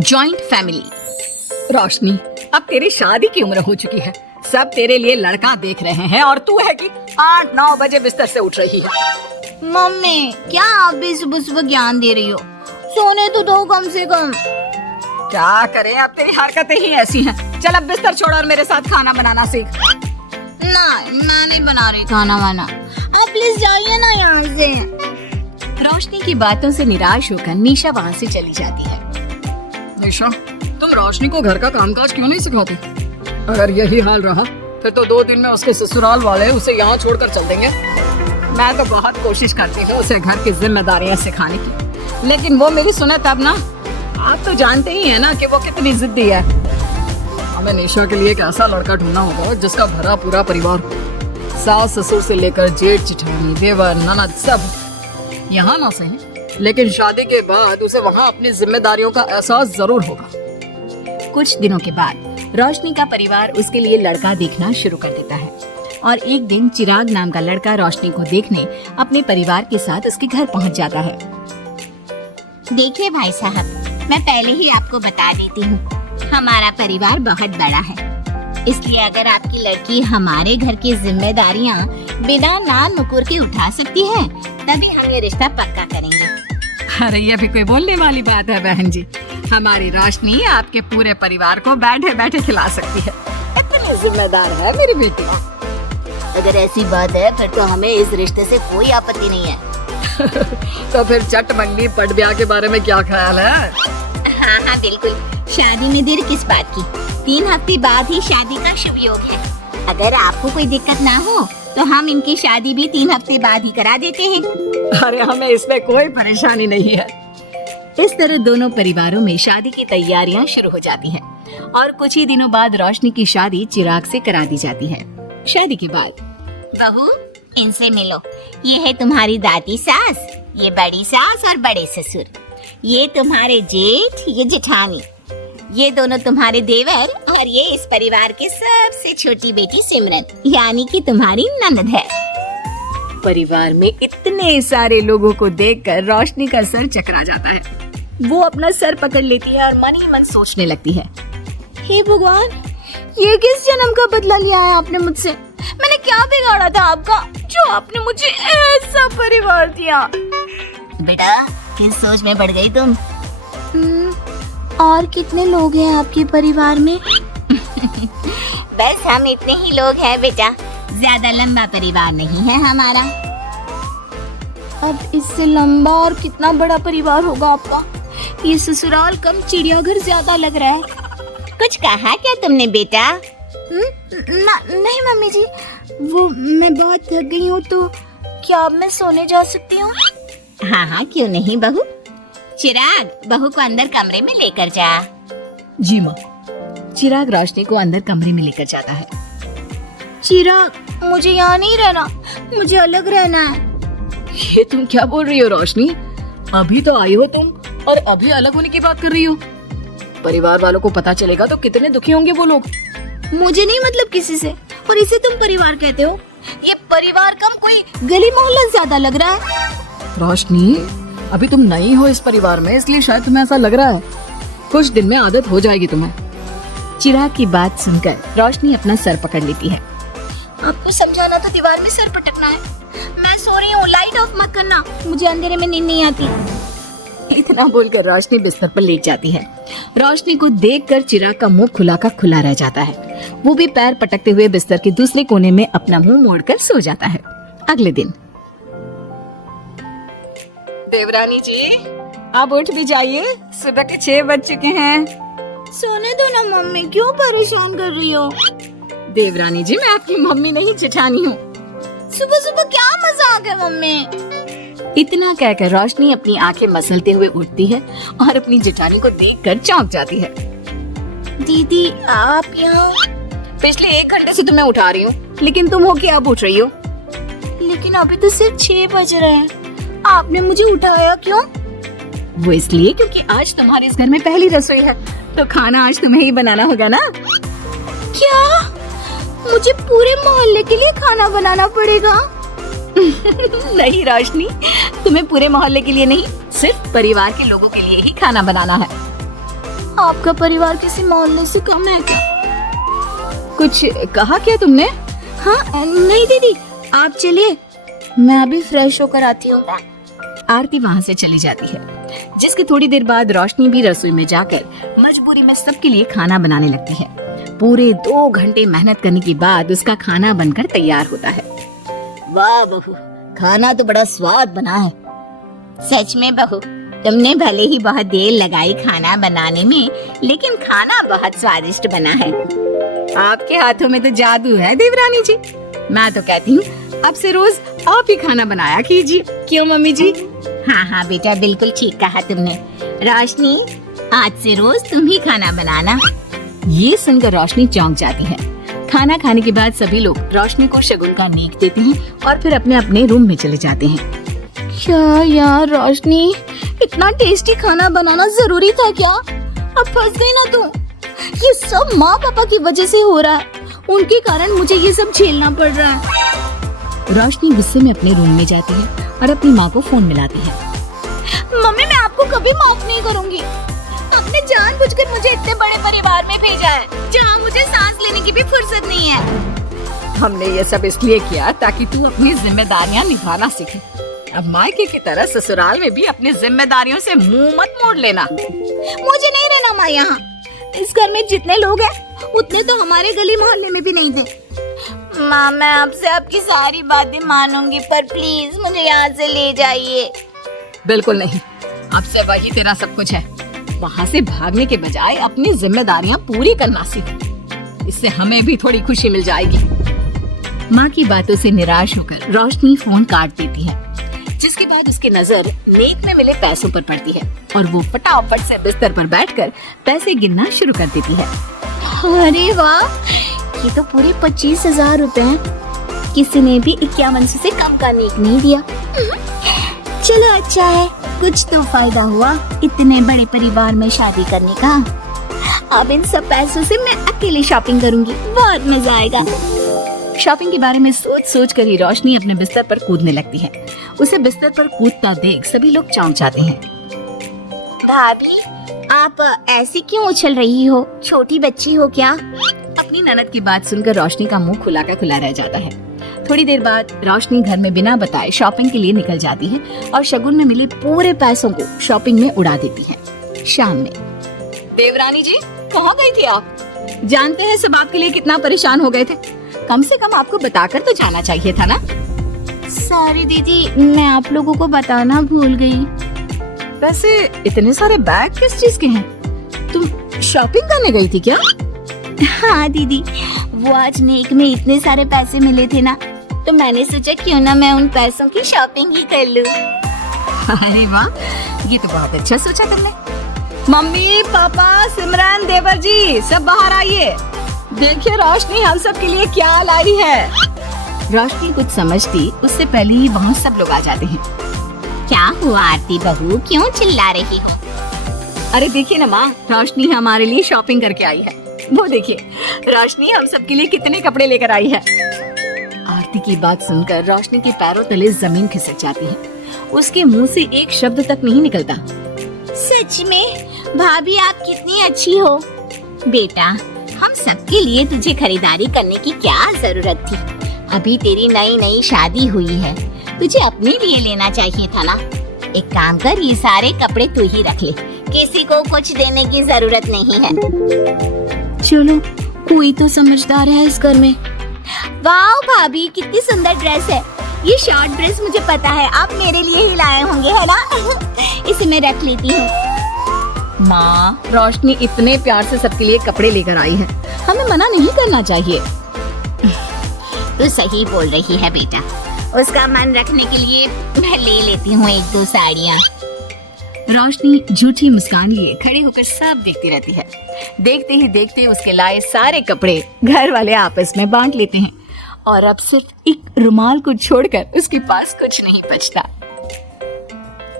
Joint family. रोशनी, अब तेरी शादी की उम्र हो चुकी है, सब तेरे लिए लड़का देख रहे हैं और तू है कि 8-9 बजे बिस्तर से उठ रही है। मम्मी, क्या आप भी सुबह सुबह ज्ञान दे रही हो? सोने तो दो कम से कम। क्या करें, अब तेरी हरकतें ही ऐसी हैं। चल अब बिस्तर छोड़ और मेरे साथ खाना बनाना सीख। नहीं, मैं नहीं बना रही खाना वाना। आप प्लीज जाइए ना यहाँ से। रोशनी की बातों से निराश होकर निशा वहाँ से चली जाती है। निशा, तुम रोशनी को घर का कामकाज क्यों नहीं सिखाती? अगर यही हाल रहा फिर तो 2 दिन में उसके ससुराल वाले उसे यहाँ छोड़कर चल देंगे। मैं तो बहुत कोशिश करती हूँ उसे घर की जिम्मेदारियाँ सिखाने की, लेकिन वो मेरी सुने तब ना। आप तो जानते ही हैं ना कि वो कितनी जिद्दी है। हमें निशा के लिए एक ऐसा लड़का ढूंढना होगा जिसका भरा पूरा परिवार, सास ससुर से लेकर जेठ जेठानी देवर ननद सब यहाँ ना सही, लेकिन शादी के बाद उसे वहाँ अपनी जिम्मेदारियों का एहसास जरूर होगा। कुछ दिनों के बाद रोशनी का परिवार उसके लिए लड़का देखना शुरू कर देता है और एक दिन चिराग नाम का लड़का रोशनी को देखने अपने परिवार के साथ उसके घर पहुंच जाता है। देखिए भाई साहब, मैं पहले ही आपको बता देती हूँ, हमारा परिवार बहुत बड़ा है, इसलिए अगर आपकी लड़की हमारे घर की जिम्मेदारियाँ बिना नान मुकुर के उठा सकती है तभी हम ये रिश्ता पक्का करेंगे। अरे ये भी कोई बोलने वाली बात है बहन जी, हमारी रोशनी आपके पूरे परिवार को बैठे बैठे खिला सकती है, इतनी जिम्मेदार है मेरी बेटी। अगर ऐसी बात है फिर तो हमें इस रिश्ते से कोई आपत्ति नहीं है। तो फिर चट मंगनी पट ब्याह के बारे में क्या ख्याल है? हाँ बिल्कुल, शादी में देर किस बात की, 3 हफ्ते बाद ही शादी का शुभ योग है। अगर आपको कोई दिक्कत ना हो तो हम इनकी शादी भी 3 हफ्ते बाद ही करा देते हैं। अरे हमें इसमें कोई परेशानी नहीं है। इस तरह दोनों परिवारों में शादी की तैयारियां शुरू हो जाती हैं और कुछ ही दिनों बाद रोशनी की शादी चिराग से करा दी जाती है। शादी के बाद बहू, इनसे मिलो, ये है तुम्हारी दादी सास, ये बड़ी सास और बड़े ससुर, ये तुम्हारे जेठ, ये जेठानी, ये दोनों तुम्हारे देवर और ये इस परिवार के सबसे छोटी बेटी सिमरन, यानी कि तुम्हारी ननद है। परिवार में इतने सारे लोगों को देखकर रोशनी का सर चकरा जाता है। वो अपना सर पकड़ लेती है और मन ही मन सोचने लगती है, हे भगवान, ये किस जन्म का बदला लिया है आपने मुझसे? मैंने क्या बिगाड़ा था आपका जो आपने मुझे ऐसा परिवार दिया? बेटा, किस सोच में पड़ गई तुम? और कितने लोग हैं आपके परिवार में? बस हम इतने ही लोग हैं बेटा, ज्यादा लंबा परिवार नहीं है हमारा। अब इससे लंबा और कितना बड़ा परिवार होगा आपका? ये ससुराल कम चिड़ियाघर ज्यादा लग रहा है। कुछ कहा क्या तुमने बेटा? नहीं मम्मी जी, वो मैं बहुत थक गई हूँ, तो क्या अब मैं सोने जा सकती हूँ? हाँ, क्यों नहीं बहू। चिराग, बहू को अंदर कमरे में लेकर जा। जी माँ। चिराग रोशनी को अंदर कमरे में लेकर जाता है। चिराग, मुझे यहाँ नहीं रहना, मुझे अलग रहना है। ये तुम क्या बोल रही हो रोशनी? अभी तो आई हो तुम और अभी अलग होने की बात कर रही हो? परिवार वालों को पता चलेगा तो कितने दुखी होंगे वो लोग। मुझे नहीं मतलब किसी से, और इसे तुम परिवार कहते हो? ये परिवार कम कोई गली मोहल्ला ज्यादा लग रहा है। रोशनी, अभी तुम नई हो इस परिवार में, इसलिए शायद तुम्हें ऐसा लग रहा है। कुछ दिन में आदत हो जाएगी तुम्हें। चिराग की बात सुनकर रोशनी अपना सर पकड़ लेती है। आपको समझाना तो दीवार में सर पटकना है। मैं सो रही हूँ, लाइट ऑफ मत करना, मुझे अंधेरे में नींद नहीं आती। इतना बोलकर रोशनी बिस्तर पर लेट जाती है। रोशनी को देखकर चिराग का मुंह खुला का खुला रह जाता है। वो भी पैर पटकते हुए बिस्तर के दूसरे कोने में अपना मुंह मोड़कर सो जाता है। अगले दिन, देवरानी जी, आप उठ भी जाइए, सुबह के 6 बज चुके हैं। सोने दो ना मम्मी, क्यों परेशान कर रही हो? देवरानी जी, मैं आपकी मम्मी नहीं जेठानी हूँ। सुबह सुबह क्या मजाक है मम्मी? इतना कहकर रोशनी अपनी आंखें मसलते हुए उठती है और अपनी जेठानी को देखकर चौंक जाती है। दीदी, आप यहाँ? पिछले 1 घंटे से तुम्हें उठा रही हूँ, लेकिन तुम हो क्या अब उठ रही हो? लेकिन अभी तो सिर्फ 6 बज रहे हैं, आपने मुझे उठाया क्यों? वो इसलिए क्योंकि आज तुम्हारे इस घर में पहली रसोई है, तो खाना आज तुम्हें ही बनाना होगा ना। क्या? मुझे पूरे मोहल्ले के लिए खाना बनाना पड़ेगा? नहीं रोशनी, तुम्हें पूरे मोहल्ले के लिए नहीं, सिर्फ परिवार के लोगों के लिए ही खाना बनाना है। आपका परिवार किसी मोहल्ले से कम है क्या? कुछ कहा क्या तुमने? हाँ नहीं दीदी, आप चलिए, मैं अभी फ्रेश होकर आती हूँ। आरती वहाँ से चली जाती है, जिसके थोड़ी देर बाद रोशनी भी रसोई में जाकर मजबूरी में सबके लिए खाना बनाने लगती है। पूरे 2 घंटे मेहनत करने के बाद उसका खाना बनकर तैयार होता है। वाह बहू, खाना तो बड़ा स्वाद बना है। सच में बहू, तुमने भले ही बहुत देर लगाई खाना बनाने में, लेकिन खाना बहुत स्वादिष्ट बना है। आपके हाथों में तो जादू है देवरानी जी। मैं तो कहती हूँ अब से रोज आप ही खाना बनाया कीजिए। क्यों मम्मी जी? हाँ हाँ बेटा, बिल्कुल ठीक कहा तुमने। रोशनी, आज से रोज तुम ही खाना बनाना। ये सुनकर रोशनी चौंक जाती है। खाना खाने के बाद सभी लोग रोशनी को शगुन का नेक देते हैं और फिर अपने अपने रूम में चले जाते हैं। क्या यार रोशनी, इतना टेस्टी खाना बनाना जरूरी था क्या? अब फंस गई ना तू। ये सब माँ पापा की वजह से हो रहा है, उनके कारण मुझे ये सब झेलना पड़ रहा है। रोशनी गुस्से में अपने रूम में जाती है और अपनी माँ को फोन मिलाती है। मम्मी, मैं आपको कभी माफ नहीं करूंगी। आपने जानबूझकर मुझे इतने बड़े परिवार में भेजा है, जहाँ मुझे सांस लेने की भी फुर्सत नहीं है। हमने ये सब इसलिए किया ताकि तू अपनी जिम्मेदारियाँ निभाना सीखे। अब मायके की तरह ससुराल में भी अपनी जिम्मेदारियों से मुंह मत मोड़ लेना। मुझे नहीं रहना माँ यहाँ। इस घर में जितने लोग हैं, उतने तो हमारे गली मोहल्ले में भी नहीं थे। माँ, मैं आपसे आपकी सारी बातें मानूंगी, पर प्लीज मुझे यहाँ से ले जाइए। बिल्कुल नहीं, अब से वही तेरा सब कुछ है। वहाँ से भागने के बजाय अपनी जिम्मेदारियाँ पूरी करना सीख। इससे हमें भी थोड़ी खुशी मिल जाएगी। माँ की बातों से निराश होकर रोशनी फोन काट देती है, जिसके बाद उसकी नजर नेक में मिले पैसों पर पड़ती है और वो फटाफट से बिस्तर पर बैठकर पैसे गिनना शुरू कर देती है। अरे वाह, ये तो पूरे 25,000 रुपए हैं। किसी ने भी 5100 से कम का नेक नहीं दिया। चलो अच्छा है, कुछ तो फायदा हुआ इतने बड़े परिवार में शादी करने का। अब इन सब पैसों से मैं अकेले शॉपिंग करूंगी, बहुत मजा आएगा। शॉपिंग के बारे में सोच सोच कर ही रोशनी अपने बिस्तर पर कूदने लगती है। उसे बिस्तर पर कूदता देख सभी लोग चौंक जाते हैं। भाभी, आप ऐसी क्यों उछल रही हो? छोटी बच्ची हो क्या? अपनी ननद की बात सुनकर रोशनी का मुंह खुला का खुला रह जाता है। थोड़ी देर बाद रोशनी घर में बिना बताए शॉपिंग के लिए निकल जाती है और शगुन में मिले पूरे पैसों को शॉपिंग में उड़ा देती है। शाम में, देवरानी जी कहाँ गई थी आप? जानते हैं सब आपके लिए कितना परेशान हो गए थे। कम से कम आपको बताकर तो जाना चाहिए था ना। सॉरी दीदी, मैं आप लोगों को बताना भूल गई। वैसे इतने सारे बैग किस चीज के हैं? तुम शॉपिंग करने गई थी क्या? हाँ दीदी, वो आज नेक में इतने सारे पैसे मिले थे ना, तो मैंने सोचा क्यों ना मैं उन पैसों की शॉपिंग ही कर लूं। अरे वाह, ये तो बहुत अच्छा सोचा तुमने। मम्मी, पापा, सिमरन, देवर जी, सब बाहर आइए। देखिए रोशनी हम सब के लिए क्या लाई है। रोशनी कुछ समझती उससे पहले ही वहाँ सब लोग आ जाते हैं। क्या हुआ आरती बहू, क्यों चिल्ला रही हो? अरे देखिए ना माँ, रोशनी हमारे लिए शॉपिंग करके आई है। वो देखिए, रोशनी हम सब के लिए कितने कपड़े लेकर आई है। आरती की बात सुनकर रोशनी के पैरों तले जमीन खिसक जाती है। उसके मुंह से एक शब्द तक नहीं निकलता। सच में भाभी, आप कितनी अच्छी हो। बेटा, हम सबके लिए तुझे खरीदारी करने की क्या जरूरत थी? अभी तेरी नई नई शादी हुई है, तुझे अपने लिए लेना चाहिए था ना। एक काम कर, ये सारे कपड़े तू ही रख ले, किसी को कुछ देने की जरूरत नहीं है। चलो, कोई तो समझदार है इस घर में। वाह भाभी, कितनी सुंदर ड्रेस है। ये शॉर्ट ड्रेस मुझे पता है आप मेरे लिए ही लाए होंगे, है ना? इसे मैं रख लेती हूँ। माँ, रोशनी इतने प्यार से सबके लिए कपड़े लेकर आई है, हमें मना नहीं करना चाहिए। तू सही बोल रही है बेटा, उसका मन रखने के लिए मैं ले लेती हूँ 1-2 साड़ियाँ। रोशनी झूठी मुस्कान लिए खड़ी होकर सब देखती रहती है। देखते ही देखते उसके लाए सारे कपड़े घर वाले आपस में बांट लेते हैं और अब सिर्फ एक रुमाल को छोड़कर उसके पास कुछ नहीं बचता।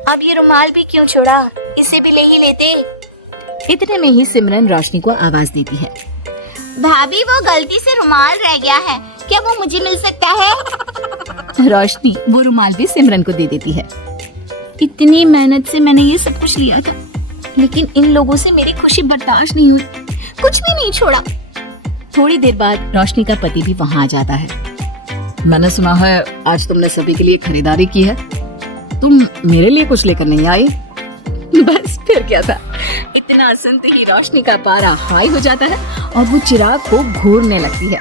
अब ये रुमाल भी क्यों छोड़ा, इसे भी ले ही लेते। इतने में ही सिमरन रोशनी को आवाज देती है। भाभी, वो गलती से रुमाल रह गया है, क्या वो मुझे मिल सकता है? रोशनी वो रुमाल भी सिमरन को दे देती है। इतनी मेहनत से मैंने ये सब कुछ लिया था, लेकिन इन लोगों से मेरी खुशी बर्दाश्त नहीं हुई, कुछ भी नहीं छोड़ा। थोड़ी देर बाद रोशनी का पति भी वहाँ आ जाता है। मैंने सुना है आज तुमने सभी के लिए खरीदारी की है, तुम मेरे लिए कुछ लेकर नहीं आई? बस फिर क्या था, इतना सुनते ही रोशनी का पारा हाई हो जाता है और वो चिराग को घूरने लगती है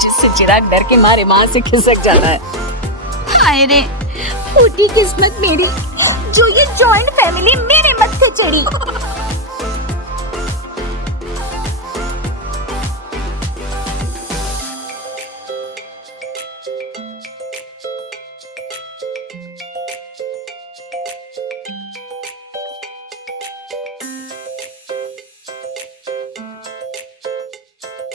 जिससे चिराग डर के मारे वहाँ से खिसक जाता है। हाय रे, फूटी किस्मत मेरी, जो ये जॉइंट फैमिली मेरे मत्थे चढ़ी।